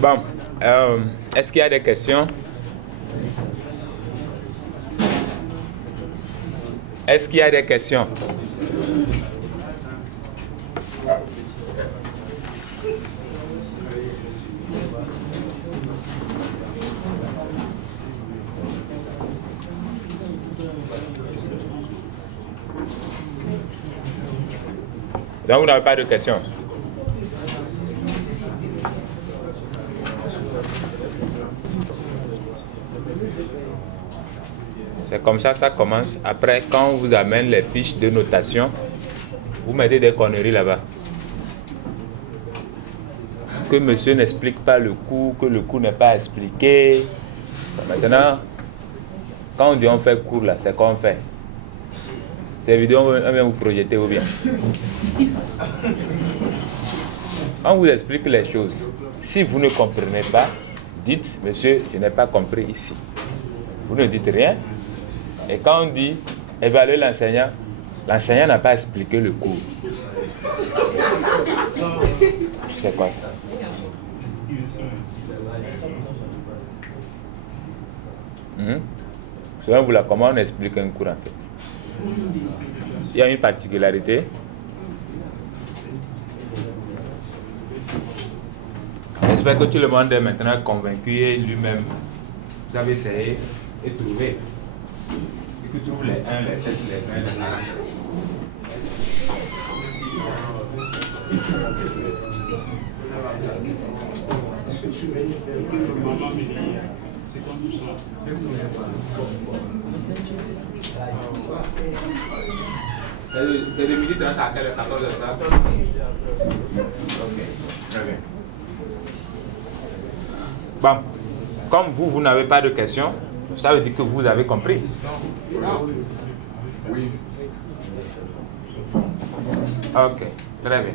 Bon, est-ce qu'il y a des questions? Est-ce qu'il y a des questions? Donc, vous n'avez pas de questions? C'est comme ça commence. Après, quand on vous amène les fiches de notation, vous mettez des conneries là-bas. Que monsieur n'explique pas le cours, que le cours n'est pas expliqué. Maintenant, quand on dit on fait cours là, c'est qu'on fait. Ces vidéos, on vient vous projeter ou bien. On vous explique les choses. Si vous ne comprenez pas, dites, monsieur, je n'ai pas compris ici. Vous ne dites rien. Et quand on dit évaluer l'enseignant, l'enseignant n'a pas expliqué le cours. C'est quoi ça? Selon vous, là, comment on explique un cours en fait? Il y a une particularité. J'espère que tout le monde est maintenant convaincu et lui-même, vous avez essayé et trouvé. Et que trouve les 1, les 7, les 20, les 40. Est-ce que tu veux faire maman me dit 50%? C'est de midi 30 à 14 h ça? Ok, très bien. Bon, comme vous n'avez pas de questions, ça veut dire que vous avez compris. Oui. Ok, très bien.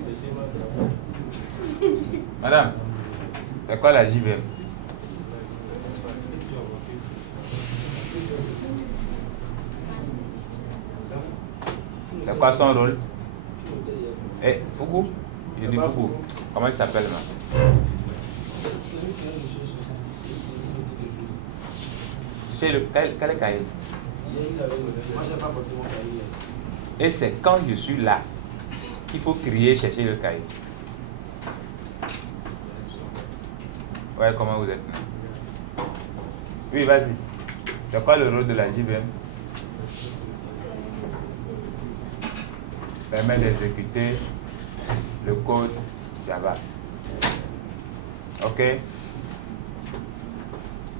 Madame, c'est quoi la JVM? C'est quoi son rôle? Eh, Fougou? Je dis Fougou. Comment il s'appelle, là? Quel cahier? Et c'est quand je suis là qu'il faut crier, chercher le cahier. Ouais, comment vous êtes? Oui, vas-y. C'est quoi le rôle de la JVM? Permet d'exécuter le code Java. Ok?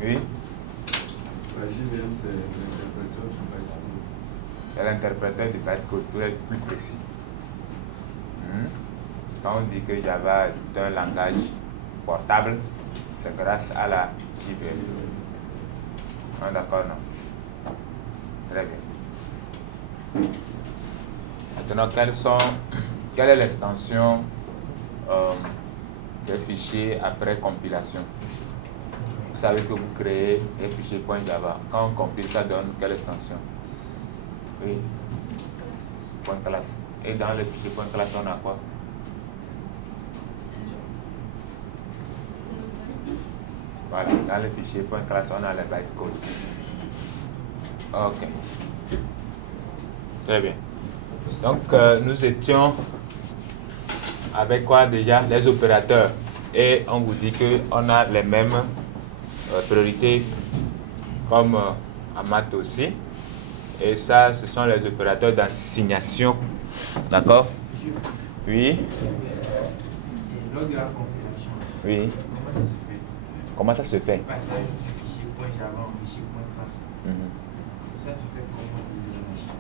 Oui? La JVM, c'est l'interpréteur du bytecode. C'est l'interpréteur du bytecode pour être plus précis. Quand on dit que Java est un langage portable, c'est grâce à la JVM. Ah, d'accord, non? Très bien. Maintenant, quelle est l'extension des fichiers après compilation? Vous savez que vous créez un fichier .java. Quand on compile, ça donne quelle extension? Oui. .classe. Et dans le fichier .classe, on a quoi? Voilà, dans le fichier .classe, on a les bytecode. Ok. Très bien. Donc, nous étions avec quoi déjà? Les opérateurs. Et on vous dit qu'on a les mêmes priorités comme en maths aussi. Et ça, ce sont les opérateurs d'assignation. D'accord? Oui. Lors de la compilation, Oui. comment ça se fait? Comment ça se fait? Le passage du fichier .java au fichier .classe. Ça se fait comment vous la machine?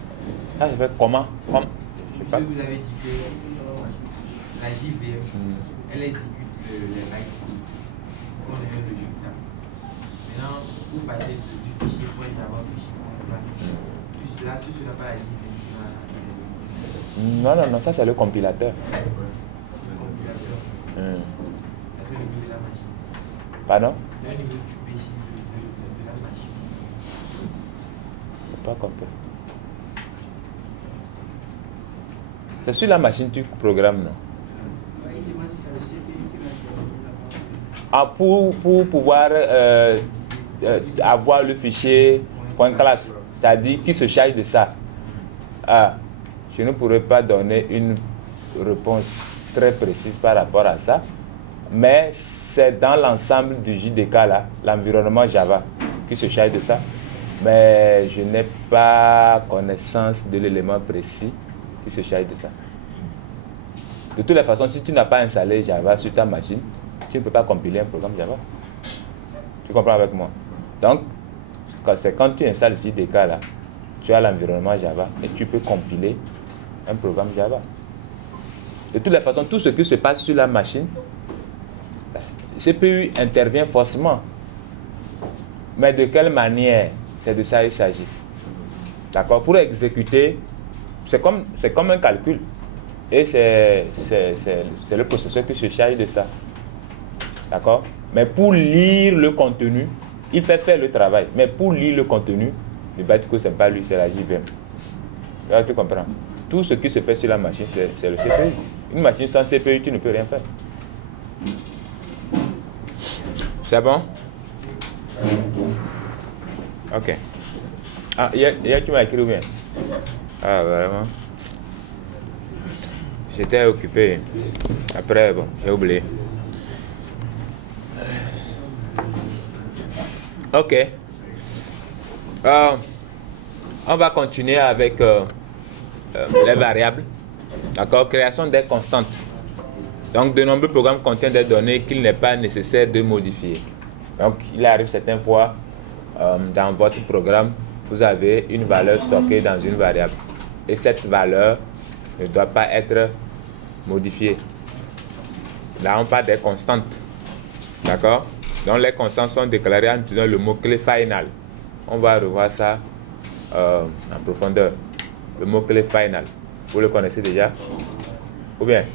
Ça se fait comment? Vous avez dit que la JVM, elle exécute les bytecodes pour donner le résultat. Maintenant, vous passez du fichier .java au fichier .classe. Puis là, ce n'est pas la JVM qui va. Non, ça c'est le compilateur. Le compilateur. Est-ce que le niveau de la machine? Pardon? Le niveau du PC de la machine. Je n'ai pas compris. C'est sur la machine que tu programmes, non? pour pouvoir avoir le fichier .class, c'est-à-dire qui se charge de ça. Ah, je ne pourrais pas donner une réponse très précise par rapport à ça, mais c'est dans l'ensemble du JDK là, l'environnement Java qui se charge de ça, mais je n'ai pas connaissance de l'élément précis qui se charge de ça. De toutes les façons, si tu n'as pas installé Java sur ta machine, tu ne peux pas compiler un programme Java. Tu comprends avec moi? Donc, c'est quand tu installes ce JDK là, tu as l'environnement Java et tu peux compiler un programme Java. De toutes les façons, tout ce qui se passe sur la machine, CPU intervient forcément. Mais de quelle manière? C'est de ça qu'il s'agit. D'accord? Pour exécuter, c'est comme un calcul. Et c'est le processeur qui se charge de ça. D'accord? Mais pour lire le contenu, il fait faire le travail. Mais pour lire le contenu, le bytecode, ce n'est pas lui, c'est la JVM. Là, tu comprends? Tout ce qui se fait sur la machine, c'est le CPU. Une machine sans CPU, tu ne peux rien faire. C'est bon? Ok. Ah, hier tu m'as écrit ou bien? Ah, vraiment? J'étais occupé. Après, bon, j'ai oublié. Ok. On va continuer avec les variables. D'accord? Création des constantes. Donc, de nombreux programmes contiennent des données qu'il n'est pas nécessaire de modifier. Donc, il arrive certaines fois, dans votre programme, vous avez une valeur stockée dans une variable. Et cette valeur ne doit pas être modifiée. Là, on parle des constantes. D'accord? Donc, les constantes sont déclarées en utilisant le mot-clé final. On va revoir ça en profondeur. Le mot-clé final. Vous le connaissez déjà? Ou bien,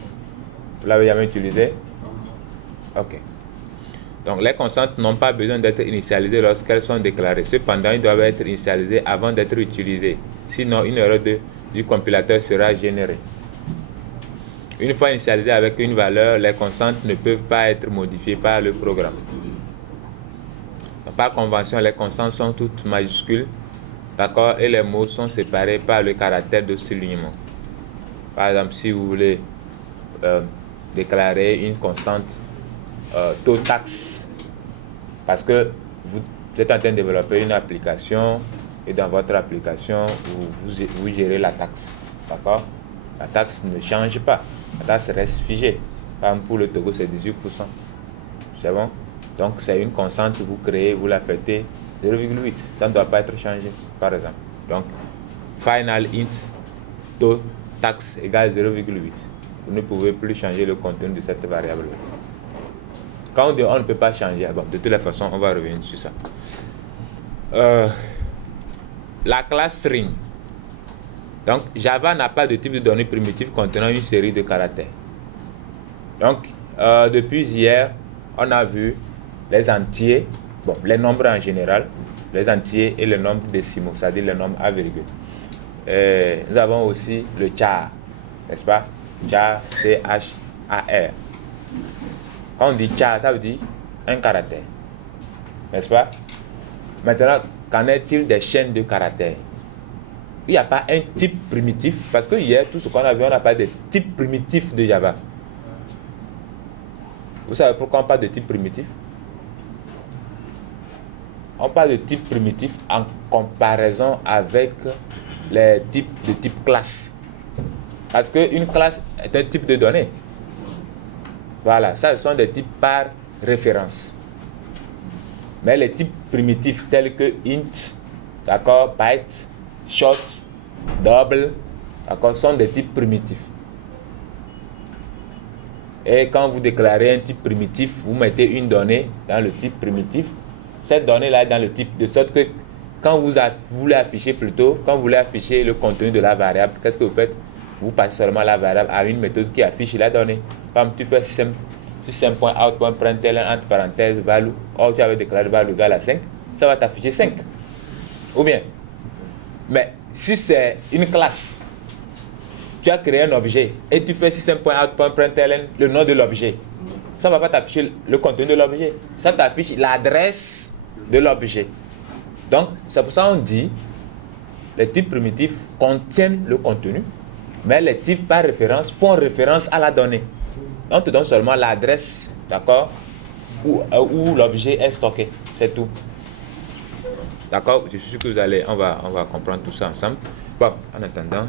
vous l'avez jamais utilisé? Ok. Donc, les constantes n'ont pas besoin d'être initialisées lorsqu'elles sont déclarées. Cependant, ils doivent être initialisées avant d'être utilisées. Sinon, une erreur du compilateur sera générée. Une fois initialisées avec une valeur, les constantes ne peuvent pas être modifiées par le programme. Donc, par convention, les constantes sont toutes majuscules, d'accord, et les mots sont séparés par le caractère de soulignement. Par exemple, si vous voulez déclarer une constante taux taxe, parce que vous êtes en train de développer une application et dans votre application, vous gérez la taxe. D'accord? La taxe ne change pas. La taxe reste figée. Par exemple, pour le Togo, c'est 18%. C'est bon? Donc, c'est une constante que vous créez, vous l'affectez 0,8. Ça ne doit pas être changé, par exemple. Donc, final int taux taxe égale 0,8. Vous ne pouvez plus changer le contenu de cette variable. Quand on dit on ne peut pas changer, bon, de toutes les façons, on va revenir sur ça. La classe string. Donc, Java n'a pas de type de données primitive contenant une série de caractères. Donc, depuis hier, on a vu les entiers, bon, les nombres en général, les entiers et les nombres décimaux, c'est-à-dire les nombres à virgule. Nous avons aussi le char, n'est-ce pas? Char, C-H-A-R. Quand on dit char, ça veut dire un caractère, n'est-ce pas? Maintenant, qu'en est-il des chaînes de caractères? Il n'y a pas un type primitif, parce que hier, tout ce qu'on a vu, on n'a pas de type primitif de Java. Vous savez pourquoi on parle de type primitif? On parle de type primitif en comparaison avec les types de type classe. Parce qu'une classe est un type de données. Voilà, ça ce sont des types par référence. Mais les types primitifs tels que int, d'accord, byte, short, double, d'accord, sont des types primitifs. Et quand vous déclarez un type primitif, vous mettez une donnée dans le type primitif. Cette donnée-là est dans le type, de sorte que quand vous voulez afficher plutôt, quand vous voulez afficher le contenu de la variable, qu'est-ce que vous faites? Vous passez seulement la variable à une méthode qui affiche la donnée. Par exemple, tu fais system.out.println entre parenthèses value. Or, tu avais déclaré value égale à 5, ça va t'afficher 5. Ou bien, mais si c'est une classe, tu as créé un objet et tu fais system.out.println le nom de l'objet. ça ne va pas t'afficher le contenu de l'objet. Ça t'affiche l'adresse de l'objet. Donc, c'est pour ça qu'on dit les types primitifs contiennent le contenu, mais les types par référence font référence à la donnée. On te donne seulement l'adresse, d'accord, où l'objet est stocké. C'est tout. D'accord? Je suis sûr que on va comprendre tout ça ensemble. Bon, en attendant,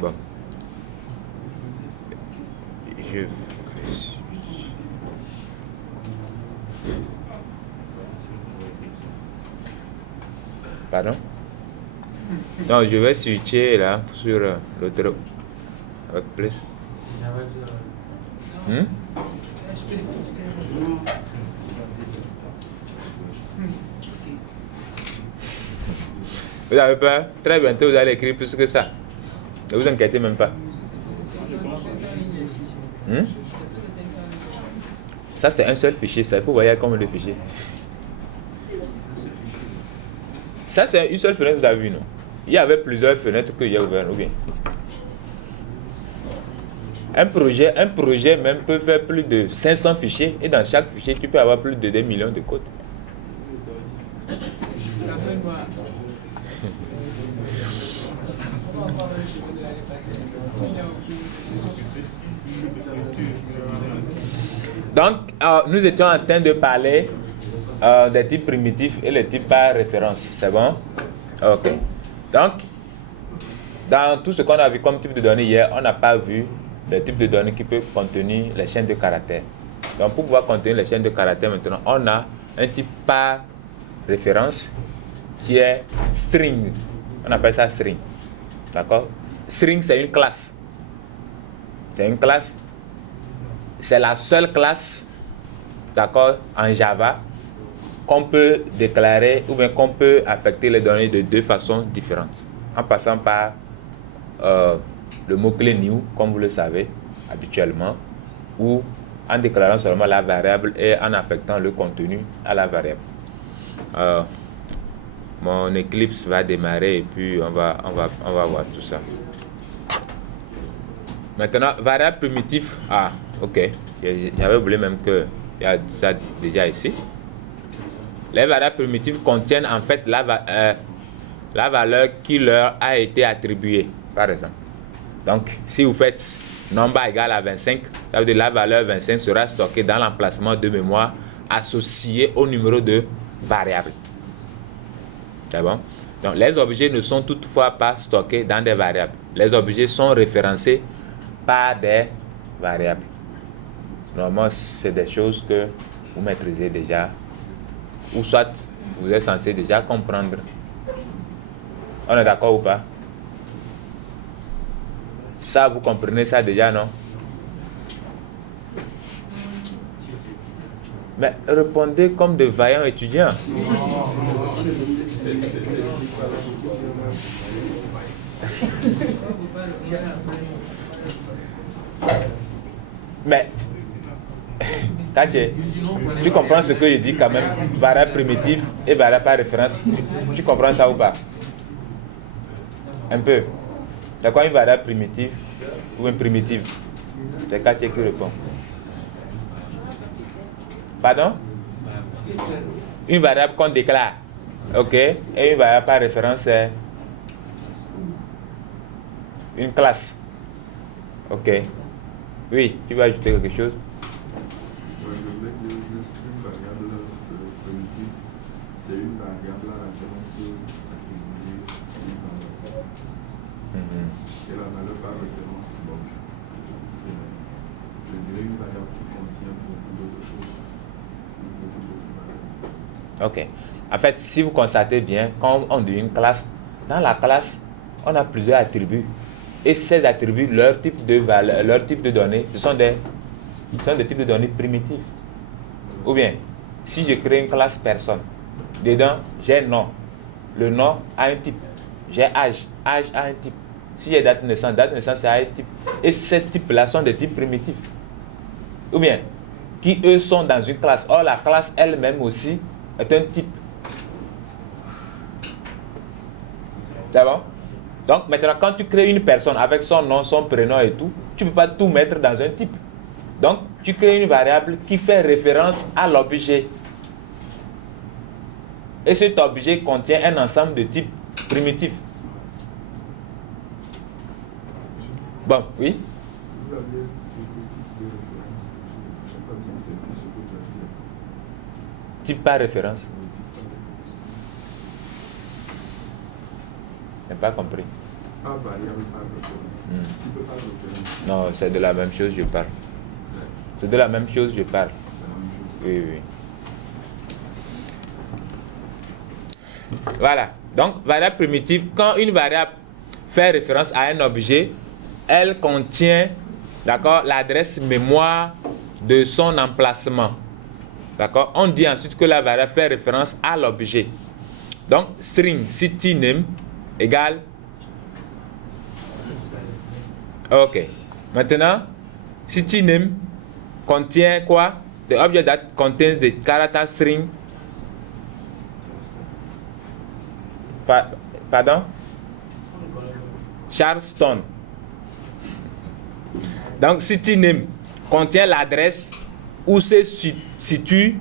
bon. Pardon? Non, je vais switcher là sur l'autre. Avec plus. Vous avez peur? Très bientôt, vous allez écrire plus que ça. Ne vous inquiétez même pas. Ça, c'est un seul fichier. Ça, il faut voir comme le fichier. Ça, c'est une seule fenêtre que vous avez vu, non? Il y avait plusieurs fenêtres que j'ai ouvertes, ou bien? Un projet même peut faire plus de 500 fichiers. Et dans chaque fichier, tu peux avoir plus de 2 millions de codes. Donc, nous étions en train de parler des types primitifs et les types par référence. C'est bon? Ok. Donc, dans tout ce qu'on a vu comme type de données hier, on n'a pas vu les types de données qui peuvent contenir les chaînes de caractères. Donc, pour pouvoir contenir les chaînes de caractères maintenant, on a un type par référence qui est string. On appelle ça string. D'accord? String, c'est une classe. C'est une classe. C'est la seule classe, d'accord, en Java, qu'on peut déclarer ou bien qu'on peut affecter les données de deux façons différentes. En passant par le mot-clé new, comme vous le savez habituellement, ou en déclarant seulement la variable et en affectant le contenu à la variable. Mon Eclipse va démarrer et puis on va voir tout ça. Maintenant, variable primitive. Ah, ok. J'avais oublié même qu'il y a ça déjà ici. Les variables primitives contiennent en fait la valeur qui leur a été attribuée, par exemple. Donc, si vous faites number égale à 25, ça veut dire que la valeur 25 sera stockée dans l'emplacement de mémoire associé au numéro de variable. C'est bon? Donc, les objets ne sont toutefois pas stockés dans des variables. Les objets sont référencés par des variables. Normalement, c'est des choses que vous maîtrisez déjà, ou soit vous êtes censé déjà comprendre. On est d'accord ou pas? Ça, vous comprenez ça déjà, non? Mais répondez comme de vaillants étudiants. Mais, tu comprends ce que je dis quand même, variable primitive et variable par référence. Tu comprends ça ou pas? Un peu. C'est quoi une variable primitive ou une primitive? C'est Katia qui répond. Pardon? Une variable qu'on déclare. Ok? Et une variable par référence, c'est une classe. Ok. Oui, tu veux ajouter quelque chose? Je voulais dire juste une variable primitive, c'est une variable à laquelle on peut attribuer une valeur. Et la valeur par référence, donc, c'est, je dirais, une variable qui contient beaucoup d'autres choses, beaucoup d'autres variables. Ok. En fait, si vous constatez bien, quand on dit une classe, dans la classe, on a plusieurs attributs. Et ces attributs, leur type de valeur, leur type de données, ce sont des types de données primitives. Ou bien, si je crée une classe personne, dedans, j'ai nom. Le nom a un type. J'ai âge. Âge a un type. Si j'ai date de naissance a un type. Et ces types-là sont des types primitifs. Ou bien, qui eux sont dans une classe. Or, la classe elle-même aussi est un type. C'est bon? Donc maintenant, quand tu crées une personne avec son nom, son prénom et tout, tu ne peux pas tout mettre dans un type. Donc, tu crées une variable qui fait référence à l'objet. Et cet objet contient un ensemble de types primitifs. Bon, oui? Vous avez expliqué le type de référence. Je n'ai pas bien saisi ce que vous avez dit. Type par référence. Le type par référence. Je n'ai pas compris. Pas variable par référence. Type par référence. Non, c'est de la même chose, je parle. C'est de la même chose, je parle. C'est la même chose. Oui, oui. Voilà. Donc, variable primitive, quand une variable fait référence à un objet, elle contient, d'accord, l'adresse mémoire de son emplacement. D'accord? On dit ensuite que la variable fait référence à l'objet. Donc, string CityName égale. Ok. Maintenant, CityName contient quoi? The object that contains the character string. Pardon? Charleston. Donc, CityName contient l'adresse où se situe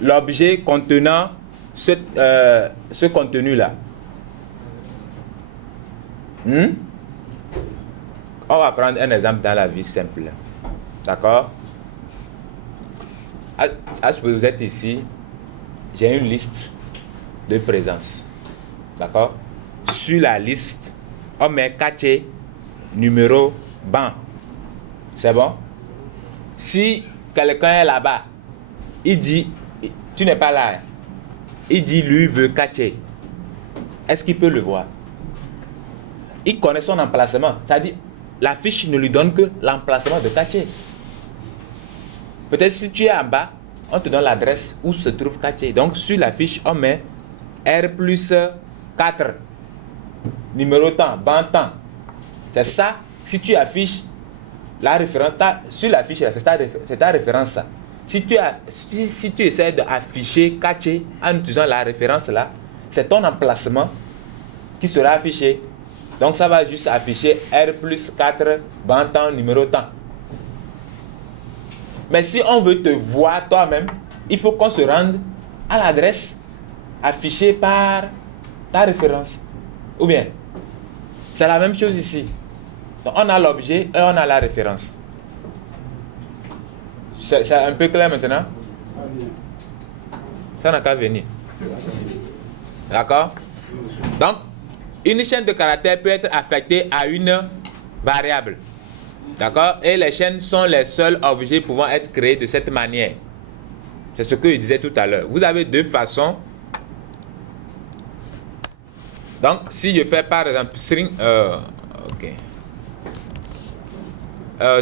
l'objet contenant ce contenu-là. On va prendre un exemple dans la vie simple. D'accord? À ce que vous êtes ici, j'ai une liste de présence. D'accord? Sur la liste, on met caché, numéro, banc. C'est bon? Si quelqu'un est là-bas, il dit, tu n'es pas là. Il dit, lui veut caché. Est-ce qu'il peut le voir? Il connaît son emplacement. C'est-à-dire, la fiche ne lui donne que l'emplacement de caché. Peut-être si tu es en bas, on te donne l'adresse où se trouve caché. Donc, sur la fiche, on met R plus 4. Numéro temps, banc temps. C'est ça. Si tu affiches la référence, sur la fiche, c'est ta référence. Ça. Si tu essaies d'afficher caché en utilisant la référence là, c'est ton emplacement qui sera affiché. Donc ça va juste afficher R plus 4, banc temps, numéro temps. Mais si on veut te voir toi-même, il faut qu'on se rende à l'adresse affichée par ta référence. Ou bien, c'est la même chose ici. Donc on a l'objet et on a la référence. C'est un peu clair maintenant? Ça n'a qu'à venir. D'accord? Donc, une chaîne de caractères peut être affectée à une variable. D'accord? Et les chaînes sont les seuls objets pouvant être créés de cette manière. C'est ce que je disais tout à l'heure. Vous avez deux façons. Donc, si je fais par exemple string,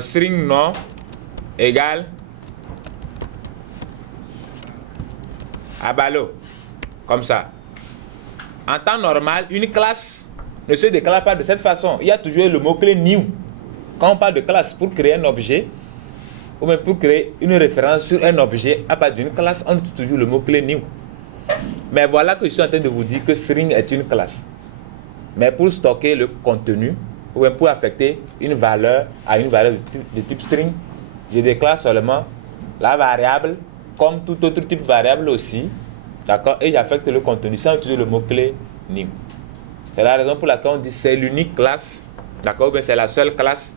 string nom égale abalo, comme ça. En temps normal, une classe ne se déclare pas de cette façon. Il y a toujours le mot-clé new. Quand on parle de classe pour créer un objet, ou même pour créer une référence sur un objet à partir d'une classe, on utilise toujours le mot-clé new. Mais voilà que je suis en train de vous dire que string est une classe. Mais pour stocker le contenu, ou même pour affecter une valeur à une valeur de type string, je déclare seulement la variable, comme tout autre type de variable aussi, d'accord, et j'affecte le contenu sans utiliser le mot-clé new. C'est la raison pour laquelle on dit c'est l'unique classe, d'accord, ou bien c'est la seule classe.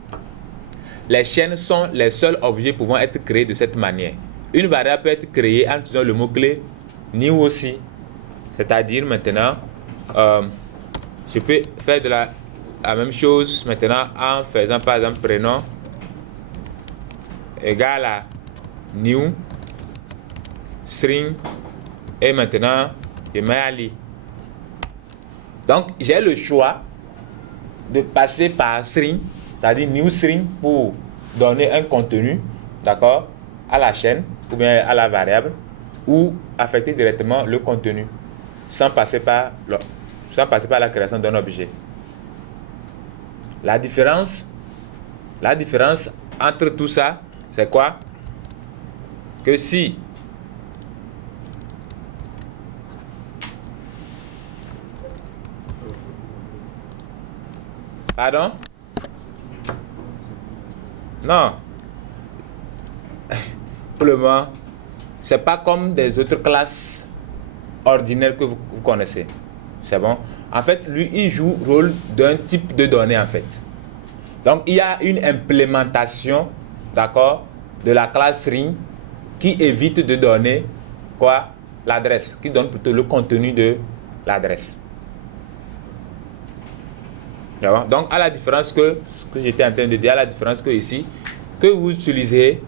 Les chaînes sont les seuls objets pouvant être créés de cette manière. Une variable peut être créée en utilisant le mot-clé new aussi. C'est-à-dire maintenant, je peux faire de la même chose maintenant en faisant par exemple prénom égal à new string et maintenant je mets Ali. Donc j'ai le choix de passer par string, c'est-à-dire new string pour donner un contenu, d'accord, à la chaîne ou bien à la variable, ou affecter directement le contenu sans passer par la création d'un objet. La différence entre tout ça, c'est quoi? Que si Pardon? Non. Pour le moment, c'est pas comme des autres classes ordinaires que vous connaissez. C'est bon? En fait, lui, il joue le rôle d'un type de données, en fait. Donc, il y a une implémentation, d'accord, de la classe string qui évite de donner, quoi? L'adresse, qui donne plutôt le contenu de l'adresse. Donc, à la différence que, ce que j'étais en train de dire, à la différence que ici, que vous utilisez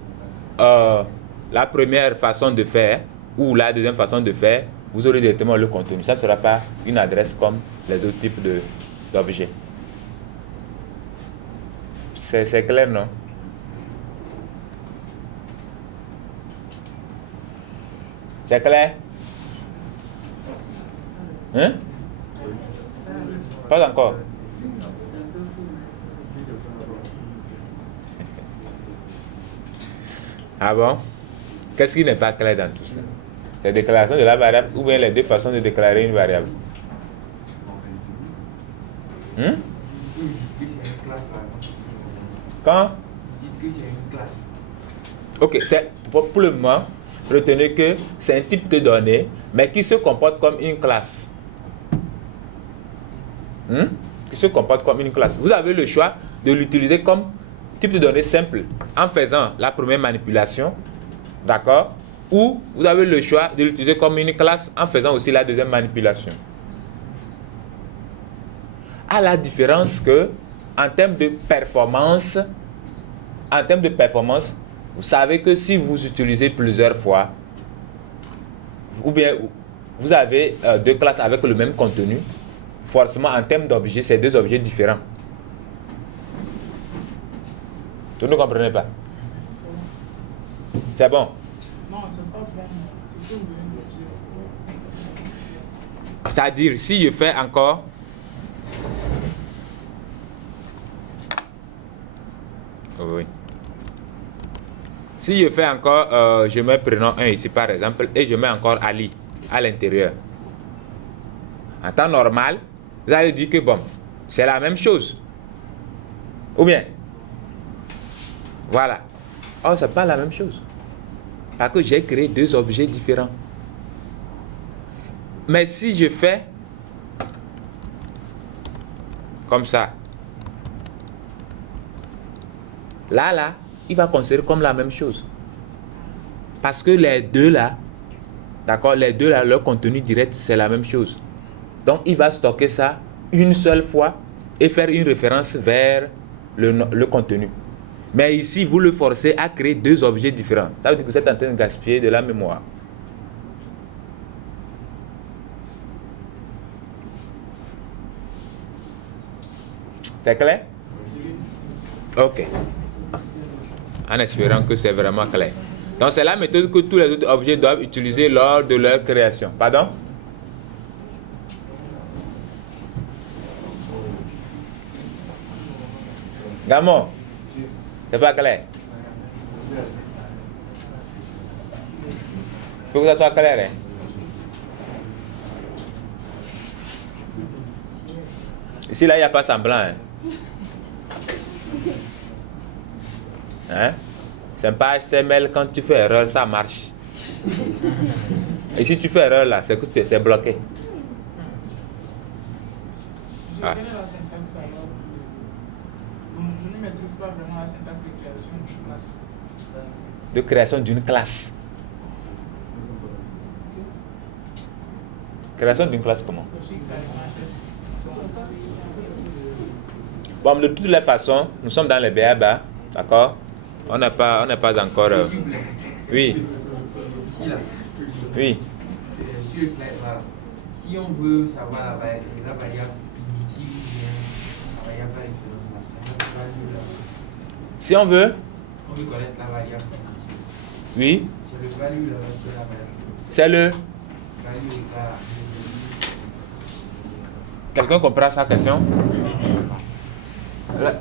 la première façon de faire ou la deuxième façon de faire, vous aurez directement le contenu. Ça ne sera pas une adresse comme les autres types d'objets. C'est clair, non? C'est clair? Hein? Pas encore. Ah bon? Qu'est-ce qui n'est pas clair dans tout ça? La déclaration de la variable ou bien les deux façons de déclarer une variable? Hein? Quand? Dites que c'est une classe. Ok, pour le moment, retenez que c'est un type de données, mais qui se comporte comme une classe. Qui se comporte comme une classe. Vous avez le choix de l'utiliser comme type de données simple en faisant la première manipulation, d'accord? Ou vous avez le choix de l'utiliser comme une classe en faisant aussi la deuxième manipulation. À la différence que, en termes de performance, vous savez que si vous utilisez plusieurs fois, ou bien vous avez deux classes avec le même contenu, forcément en termes d'objets, c'est deux objets différents. Vous ne comprenez pas? C'est bon? Non, c'est pas bon. C'est que vous venez de dire. C'est-à-dire, si je fais encore... Oui. Si je fais encore, je mets prénom 1 ici par exemple, et je mets encore Ali à l'intérieur. En temps normal, vous allez dire que bon, c'est la même chose. Ou bien, voilà. Oh, c'est pas la même chose. Parce que j'ai créé deux objets différents. Mais si je fais comme ça, là, il va considérer comme la même chose. Parce que les deux là, d'accord, les deux là, leur contenu direct, c'est la même chose. Donc, il va stocker ça une seule fois et faire une référence vers le contenu. Mais ici, vous le forcez à créer deux objets différents. Ça veut dire que vous êtes en train de gaspiller de la mémoire. C'est clair? Ok. En espérant que c'est vraiment clair. Donc, c'est la méthode que tous les autres objets doivent utiliser lors de leur création. Pardon? Gamon, c'est pas clair? Il faut que ça soit clair, hein? Ici, là, il n'y a pas semblant, hein? Hein? C'est pas HTML, quand tu fais erreur, ça marche. Et si tu fais erreur là, c'est que c'est bloqué. Je connais la syntaxe alors. Donc, je ne maîtrise pas vraiment la syntaxe de création d'une classe. De création d'une classe. Création d'une classe comment? Bon, de toutes les façons, nous sommes dans les BABA, d'accord? On n'est pas encore... Oui. Ici, là. Oui. Sur le slide, là. Si on veut savoir la variable primitive ou bien la variable par référence, là, c'est notre value, là. Si on veut... On veut connaître la variable primitive. Oui. C'est le value, là, de la variable. C'est le... Value égale. Quelqu'un comprend sa question?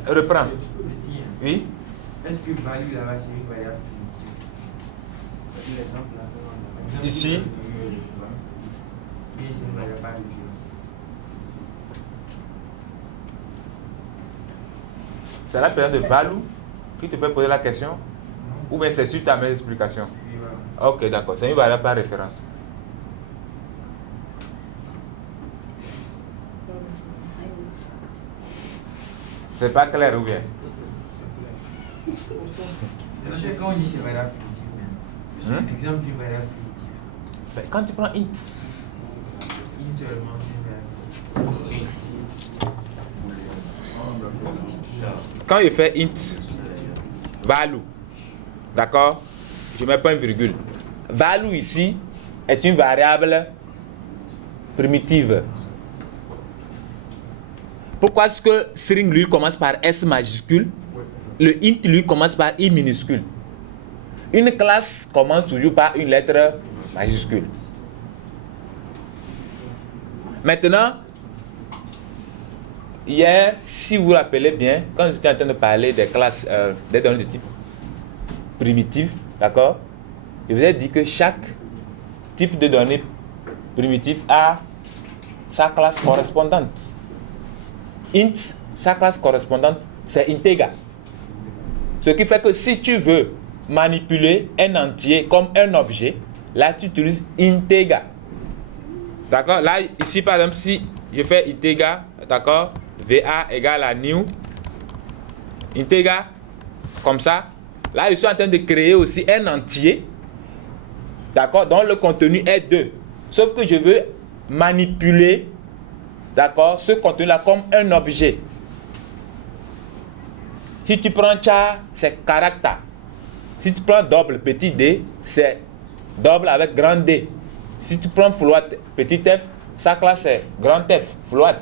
Reprends. Oui. Est-ce que value là-bas c'est une variable primitive? L'exemple là. Ici. Oui, c'est une variable par référence. C'est la personne de Valou qui te peut poser la question? Ou bien c'est suite à mes explications? Oui, voilà. Ok, d'accord. C'est une variable par référence. C'est pas clair ou bien? Monsieur, quand on dit c'est variable primitive, c'est un exemple d'une variable primitive. Ben, quand tu prends int, Int seulement, c'est une variable. quand il fait int value, d'accord, je mets pas une virgule. Value ici est une variable primitive. Pourquoi est-ce que string lui commence par S majuscule, le int lui commence par I minuscule? Une classe commence toujours par une lettre majuscule. Maintenant, hier, si vous vous rappelez bien, quand j'étais en train de parler des classes, des données de type primitive, d'accord, je vous ai dit que chaque type de données primitive a sa classe correspondante. Int, sa classe correspondante, c'est integer. Ce qui fait que si tu veux manipuler un entier comme un objet, là tu utilises integer. D'accord? Là, ici par exemple, si je fais integer, d'accord, VA égale à new, integer, comme ça, là je suis en train de créer aussi un entier, d'accord, dont le contenu est 2. Sauf que je veux manipuler, d'accord, ce contenu-là comme un objet. Si tu prends char, c'est caractère. Si tu prends double petit d, c'est double avec grand D. Si tu prends float petit f, sa classe est grand F, float.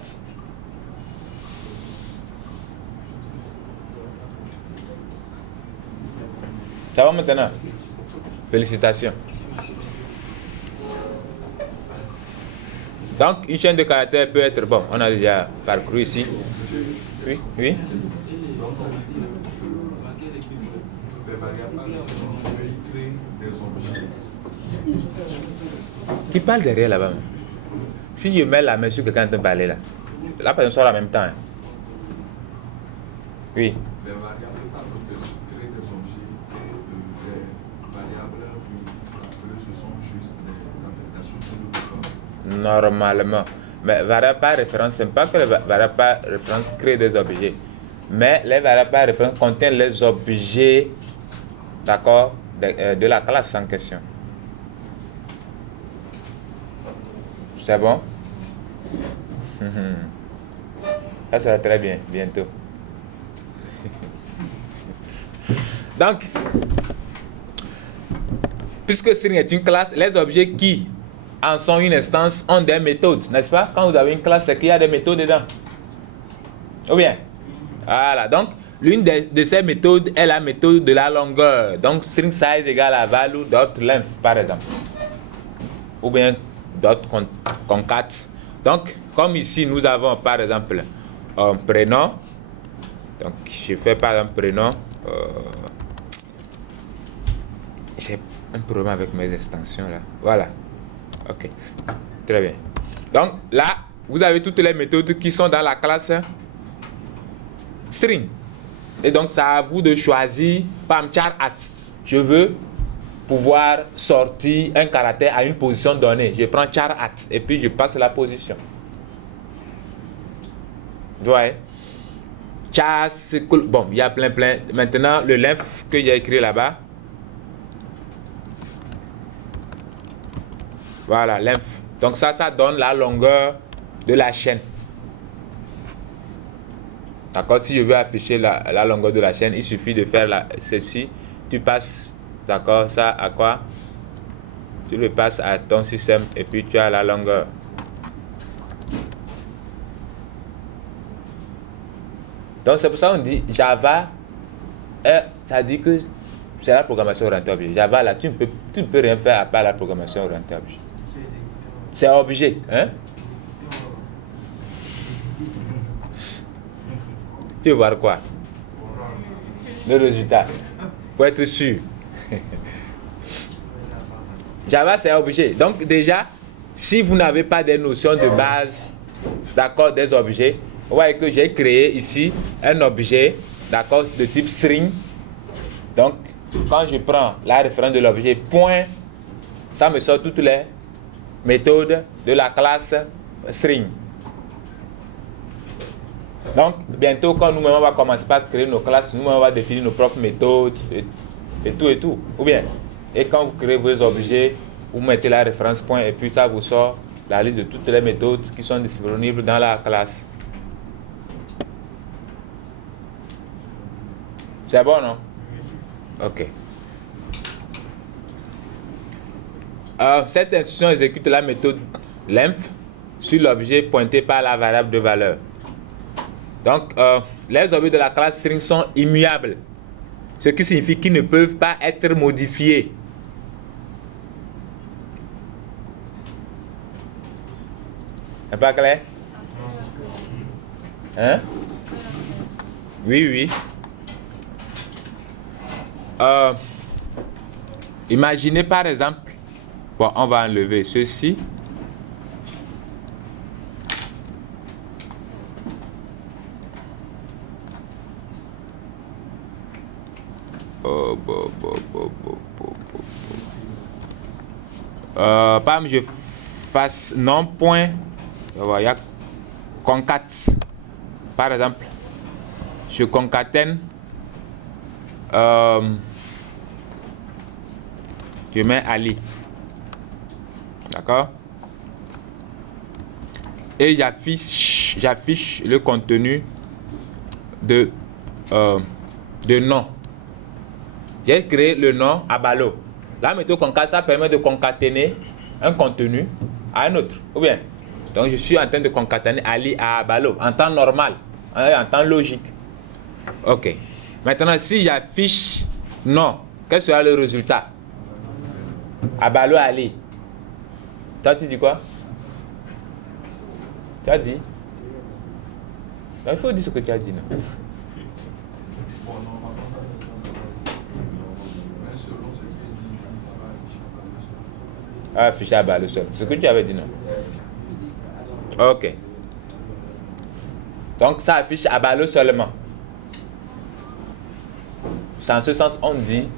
Ça va maintenant? Félicitations. Donc, une chaîne de caractères peut être, bon, on a déjà parcouru ici. Oui, oui. Les variables, ils créent des objets. Qui parle derrière là-bas? Si je mets la main sur quelqu'un en train de parler là, la personne sort en même temps. Hein. Oui. Les variables par référence créent des objets et les variables primitives, eux, ce sont juste des affectations que nous faisons. Normalement. Mais variable par référence, ce n'est pas que les variables par référence créent des objets. Mais les variables par référence contiennent les objets, d'accord, de la classe en question. C'est bon? Ça sera très bien, bientôt. Donc, puisque string est une classe, les objets qui en sont une instance ont des méthodes, n'est-ce pas? Quand vous avez une classe, c'est qu'il y a des méthodes dedans. Ou bien? Voilà, donc, l'une de ces méthodes est la méthode de la longueur. Donc, string size égale à value dot length, par exemple. Ou bien, dot concat. Donc, comme ici, nous avons, par exemple, un prénom. Donc, je fais par exemple prénom. J'ai un problème avec mes extensions là. Voilà. Ok. Très bien. Donc, là, vous avez toutes les méthodes qui sont dans la classe string. Et donc, c'est à vous de choisir par char at. Je veux pouvoir sortir un caractère à une position donnée. Je prends char at et puis je passe la position. Vous voyez? Char, c'est cool. Bon, il y a plein. Maintenant, le length que j'ai écrit là-bas. Voilà, length. Donc ça donne la longueur de la chaîne. D'accord? Si je veux afficher la longueur de la chaîne, il suffit de faire ceci. Tu passes, d'accord, ça à quoi? Tu le passes à ton système et puis tu as la longueur. Donc c'est pour ça qu'on dit Java, ça dit que c'est la programmation orientée objet. Java là, tu ne peux rien faire à part la programmation orientée objet. C'est objet, hein? Tu veux voir quoi? Le résultat. Pour être sûr. Java, c'est objet. Donc déjà, si vous n'avez pas des notions de base, d'accord, des objets, vous voyez que j'ai créé ici un objet d'accord, de type string. Donc, quand je prends la référence de l'objet point, ça me sort toutes les méthodes de la classe string. Donc, bientôt, quand nous-mêmes on va commencer par créer nos classes, nous-mêmes on va définir nos propres méthodes et tout. Ou bien, et quand vous créez vos objets, vous mettez la référence point et puis ça vous sort la liste de toutes les méthodes qui sont disponibles dans la classe. C'est bon, non? Ok. Cette instruction exécute la méthode length sur l'objet pointé par la variable de valeur. Donc, les objets de la classe string sont immuables, ce qui signifie qu'ils ne peuvent pas être modifiés. C'est pas clair? Hein? Oui. Imaginez par exemple, bon, on va enlever ceci. Par exemple, je fasse non point, il y a concat. Par exemple, je concatène, je mets Ali, d'accord, et j'affiche le contenu de nom. J'ai créé le nom Abalo. La méthode concat, ça permet de concaténer un contenu à un autre. Ou bien, donc je suis en train de concaténer Ali à Abalo en temps normal, en temps logique. Ok. Maintenant, si j'affiche non, quel sera le résultat? Abalo Ali. Toi, tu dis quoi? Tu as dit? Il faut dire ce que tu as dit. Non? Afficher Abalo seul. C'est ce que tu avais dit, non? Ok. Donc, ça affiche Abalo seulement. C'est en ce sens, on dit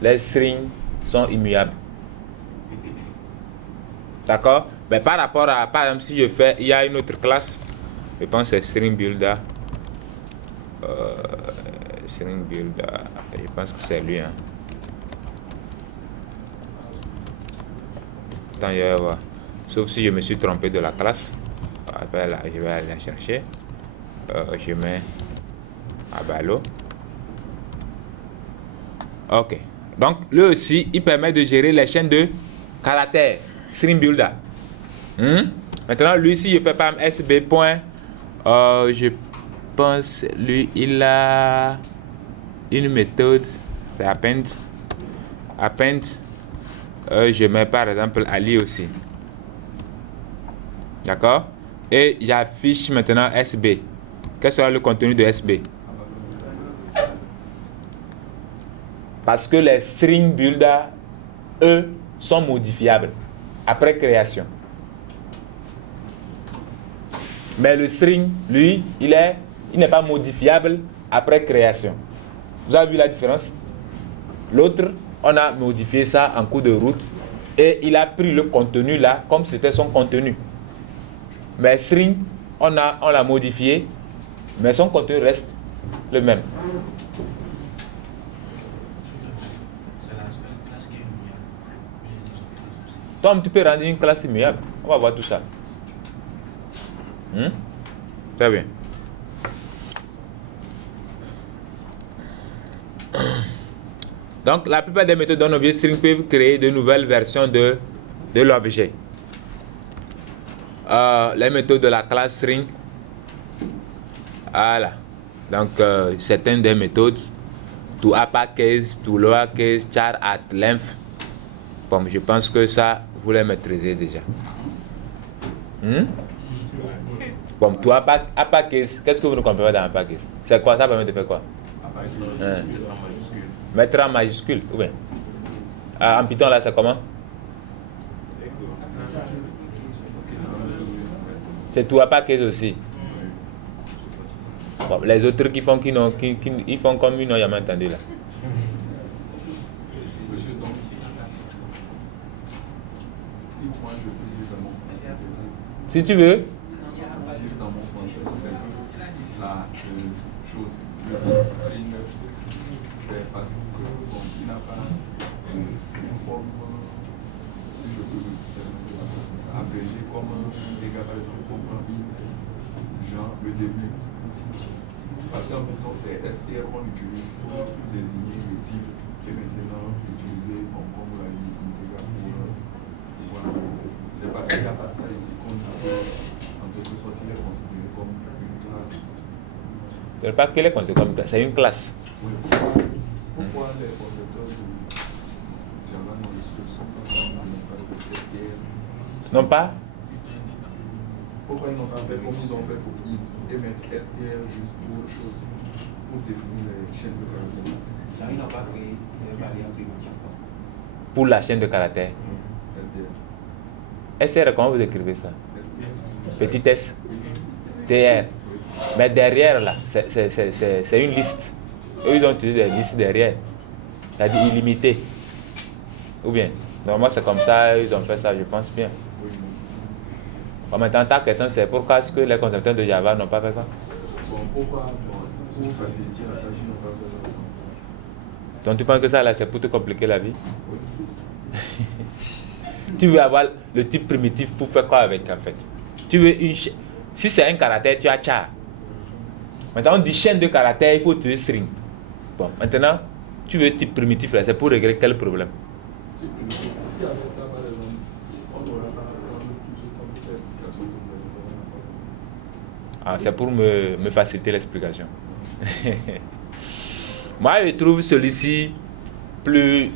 les strings sont immuables. D'accord? Mais par rapport à, par exemple, si je fais, il y a une autre classe, je pense que c'est string builder. String builder, je pense que c'est lui. Hein. Attends, je vais voir. Sauf si je me suis trompé de la classe. Après, là, je vais aller la chercher. Je mets Abalo. Ok. Donc, lui aussi, il permet de gérer les chaînes de caractères. String builder. Maintenant, lui, si je fais par sb. Je pense, lui, il a une méthode. C'est append. Append. Je mets par exemple Ali aussi. D'accord? Et j'affiche maintenant SB. Quel sera le contenu de SB? Parce que les string builder, eux, sont modifiables après création. Mais le string, lui, il n'est pas modifiable après création. Vous avez vu la différence? L'autre, on a modifié ça en cours de route et il a pris le contenu là comme c'était son contenu. Mais string, on l'a modifié, mais son contenu reste le même. Tom, tu peux rendre une classe immuable. On va voir tout ça. Très bien. Donc, la plupart des méthodes d'un objet string peuvent créer de nouvelles versions de l'objet. Les méthodes de la classe string. Voilà. Donc, certaines des méthodes. To uppercase, to lowercase, char at length. Bon, je pense que ça, vous les maîtrisez déjà. Bon, to uppercase, qu'est-ce que vous ne comprenez pas dans uppercase? C'est quoi? Ça permet de faire quoi? Mettre en majuscule, ou bien? En Python, là, c'est comment? C'est to uppercase aussi. Bon, les autres qui font ils font comme ils n'ont jamais entendu là. Monsieur, donc, si moi je peux dire dans mon français, c'est Si tu veux. dire dans mon français, c'est que la chose, le discipline, c'est parce que bon, il n'a pas une forme, si je peux abréger, comme les gars par exemple comprennent genre le début. Parce qu'en même temps, c'est STR qu'on utilise pour désigner le type et maintenant utiliser comme vous l'avez dit, Integra pour voilà. C'est parce qu'il n'y a pas ça ici qu'on peut, en quelque sorte, il est considéré comme une classe. Ce n'est pas qu'elle est considérée comme une classe, c'est une classe. Oui, pourquoi les concepteurs de Java ne sont pas par exemple STR? Non pas. Pourquoi ils n'ont pas fait comme ils ont fait pour X et mettre STR juste pour autre chose, pour définir les chaînes de caractères? Ils n'ont pas créé des variables primitives. Pour la chaîne de caractères. STR. SR, comment vous écrivez ça? STR. Petit S. TR. Mais derrière là, c'est une liste. Eux, ils ont utilisé des listes derrière. C'est-à-dire illimité. Ou bien, normalement c'est comme ça, ils ont fait ça, je pense bien. En même temps, ta question c'est pourquoi est-ce que les concepteurs de Java n'ont pas fait ça? Bon, pourquoi pour faciliter la tâche, ils n'ont pas fait ça? Donc tu penses que ça là, c'est pour te compliquer la vie? Oui. Tu veux avoir le type primitif pour faire quoi avec en fait? Tu veux une si c'est un caractère, tu as char. Maintenant, on dit chaîne de caractères, il faut tuer string. Bon, maintenant, tu veux type primitif là, c'est pour régler quel problème? Si avec ça, par exemple, on n'aura pas tout ce temps d'explication que vous avez donné. Ah, c'est pour me faciliter l'explication. Moi, je trouve celui-ci plus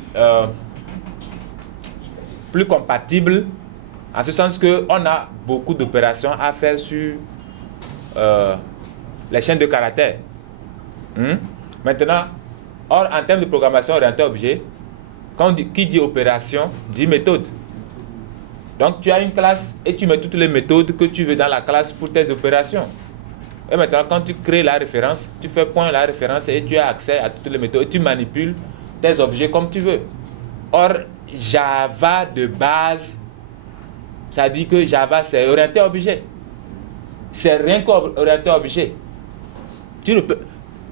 compatible, en ce sens qu'on a beaucoup d'opérations à faire sur les chaînes de caractères. Maintenant, or, en termes de programmation orientée objet, qui dit opération, dit méthode. Donc, tu as une classe et tu mets toutes les méthodes que tu veux dans la classe pour tes opérations. Et maintenant, quand tu crées la référence, tu fais point la référence et tu as accès à toutes les méthodes et tu manipules tes objets comme tu veux. Or, Java de base, ça dit que Java c'est orienté objet. C'est rien qu'orienté objet. Tu ne peux,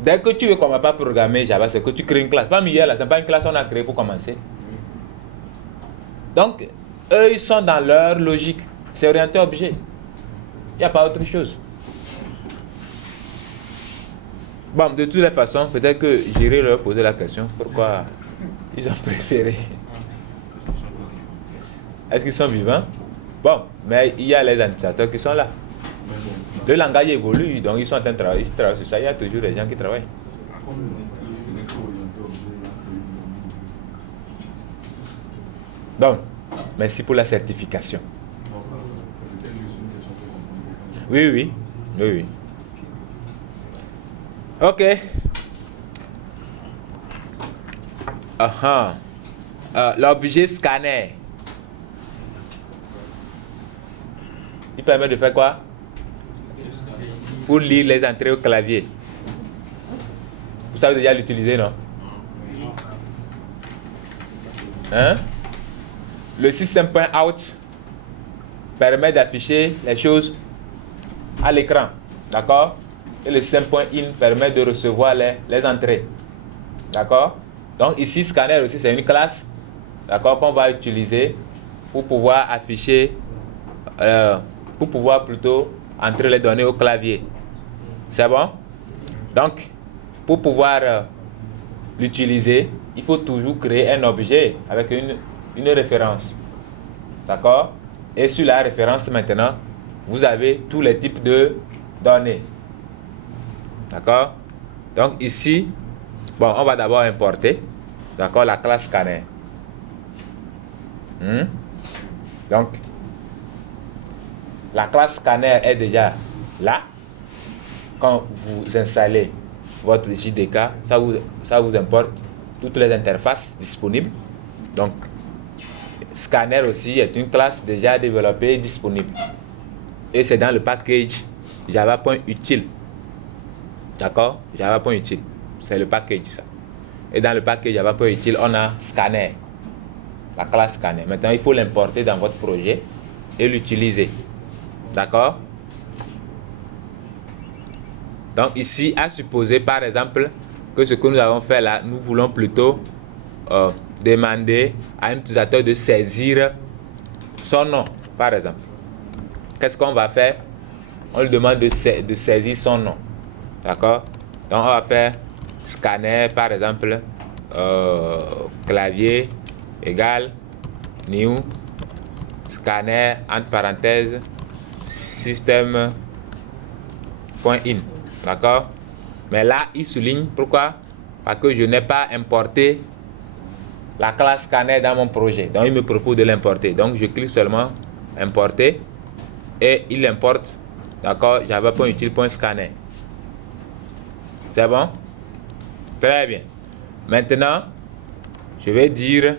dès que tu veux qu'on ne va pas programmer Java, c'est que tu crées une classe. Pas hier, là, c'est pas une classe qu'on a créée pour commencer. Donc, eux, ils sont dans leur logique. C'est orienté objet. Il n'y a pas autre chose. Bon, de toutes les façons, peut-être que j'irai leur poser la question. Pourquoi ils ont préféré? Est-ce qu'ils sont vivants? Bon, mais il y a les administrateurs qui sont là. Le langage évolue, donc ils sont en train de travailler, ils travaillent sur ça. Il y a toujours des gens qui travaillent. Comme vous dites que ce n'est pas orienté objet, là, c'est une Donc, merci pour la certification. Non, pas ça. C'était juste une question pour comprendre. Oui, oui. Oui, oui. Ok. L'objet scanner. Il permet de faire quoi? Pour lire les entrées au clavier. Vous savez déjà l'utiliser, non? Hein? Le system.out permet d'afficher les choses à l'écran. D'accord? Et le system.in permet de recevoir les entrées. D'accord? Donc ici, scanner aussi, c'est une classe, d'accord, qu'on va utiliser pour pouvoir afficher, pour pouvoir plutôt entrer les données au clavier. C'est bon? Donc, pour pouvoir l'utiliser, il faut toujours créer un objet avec une référence. D'accord? Et sur la référence, maintenant, vous avez tous les types de données. D'accord? Donc ici, bon, on va d'abord importer, d'accord, la classe scanner. Donc, la classe scanner est déjà là. Quand vous installez votre JDK, ça vous importe toutes les interfaces disponibles. Donc, scanner aussi est une classe déjà développée et disponible. Et c'est dans le package java.util. D'accord? Java.util. C'est le package ça. Et dans le package Java.util, on a scanner. La classe scanner. Maintenant, il faut l'importer dans votre projet et l'utiliser. D'accord? Donc ici, à supposer par exemple que ce que nous avons fait là, nous voulons plutôt demander à un utilisateur de saisir son nom, par exemple. Qu'est-ce qu'on va faire? On lui demande de saisir son nom. D'accord? Donc on va faire scanner, par exemple, clavier égale new scanner entre parenthèses système.in. D'accord? Mais là, il souligne pourquoi? Parce que je n'ai pas importé la classe scanner dans mon projet. Donc, il me propose de l'importer. Donc, je clique seulement importer et il importe, d'accord, java.util.scanner. C'est bon? Très bien. Maintenant, je vais dire,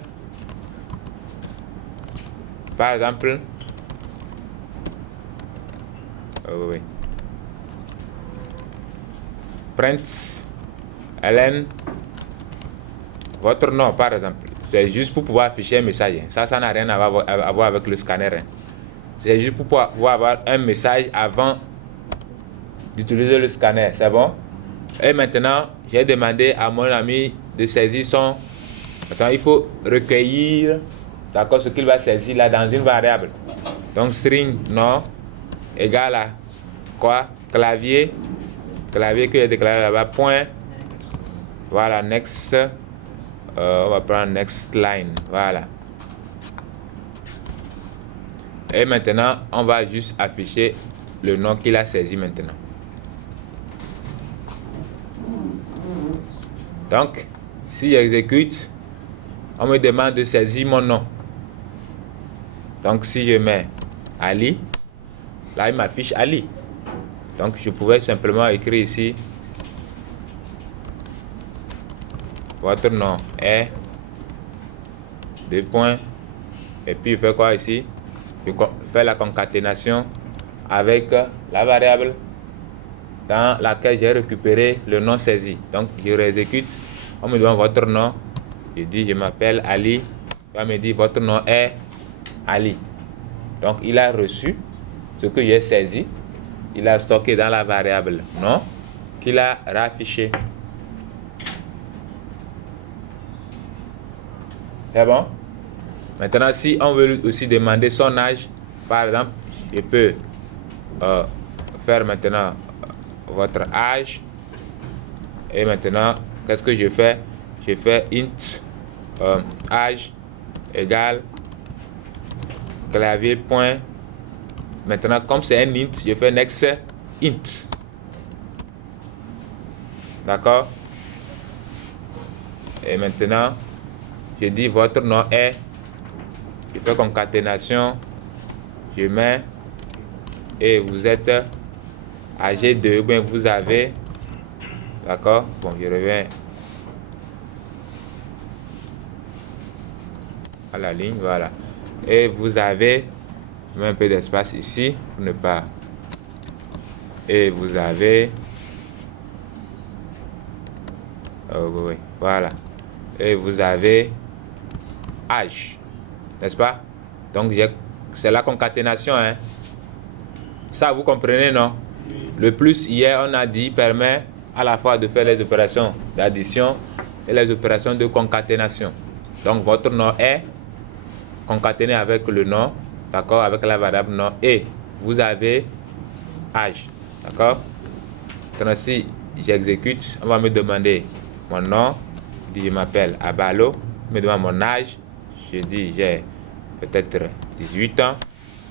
par exemple, oui. Print ln votre nom, par exemple. C'est juste pour pouvoir afficher un message. Ça n'a rien à voir avec le scanner. C'est juste pour pouvoir avoir un message avant d'utiliser le scanner. C'est bon? Et maintenant, j'ai demandé à mon ami de saisir son... Attends, il faut recueillir, d'accord, ce qu'il va saisir là dans une variable. Donc, string nom égale à quoi? Clavier que j'ai déclaré là-bas, point, voilà, next, on va prendre next line, voilà. Et maintenant, on va juste afficher le nom qu'il a saisi maintenant. Donc, si j'exécute, on me demande de saisir mon nom. Donc, si je mets Ali, là, il m'affiche Ali. Donc, je pouvais simplement écrire ici, votre nom est, deux points, et puis je fais quoi ici? Je fais la concaténation avec la variable dans laquelle j'ai récupéré le nom saisi. Donc, je réexécute, on me demande votre nom, je dis je m'appelle Ali, on me dit votre nom est Ali. Donc, il a reçu ce que j'ai saisi. Il a stocké dans la variable nom qu'il a raffiché. C'est bon? Maintenant, si on veut aussi demander son âge, par exemple, je peux faire maintenant votre âge. Et maintenant, qu'est-ce que je fais? Je fais int âge égale clavier point. Maintenant, comme c'est un int, je fais next int. D'accord? Et maintenant, je dis votre nom est. Je fais concaténation. Je mets. Et vous êtes âgé de. Bien, vous avez. D'accord? Bon, je reviens à la ligne. Voilà. Et vous avez. Je mets un peu d'espace ici pour ne pas. Et vous avez. Oui, voilà. Et vous avez âge, n'est-ce pas? Donc c'est la concaténation, hein? Ça vous comprenez, non? Le plus hier on a dit permet à la fois de faire les opérations d'addition et les opérations de concaténation. Donc votre nom est concaténé avec le nom, d'accord, avec la variable nom, et vous avez âge, d'accord? Maintenant si j'exécute, on va me demander mon nom, je dis je m'appelle Abalo, je me demande mon âge, je dis j'ai peut-être 18 ans,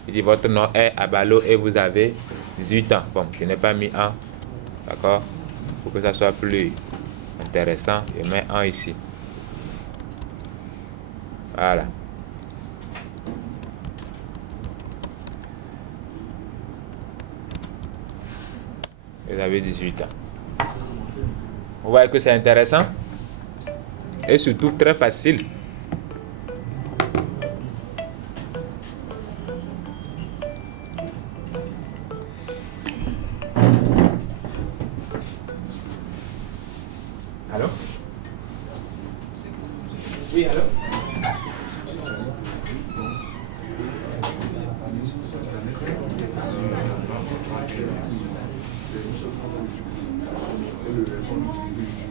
je dis votre nom est Abalo et vous avez 18 ans. Bon, je n'ai pas mis 1, d'accord, pour que ça soit plus intéressant, je mets 1 ici. Voilà. Vous avez 18 ans. Vous voyez que c'est intéressant et surtout très facile. Et le reste, on l'utilise juste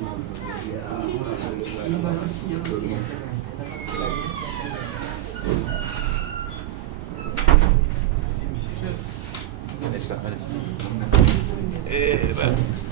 seulement. Eh ben.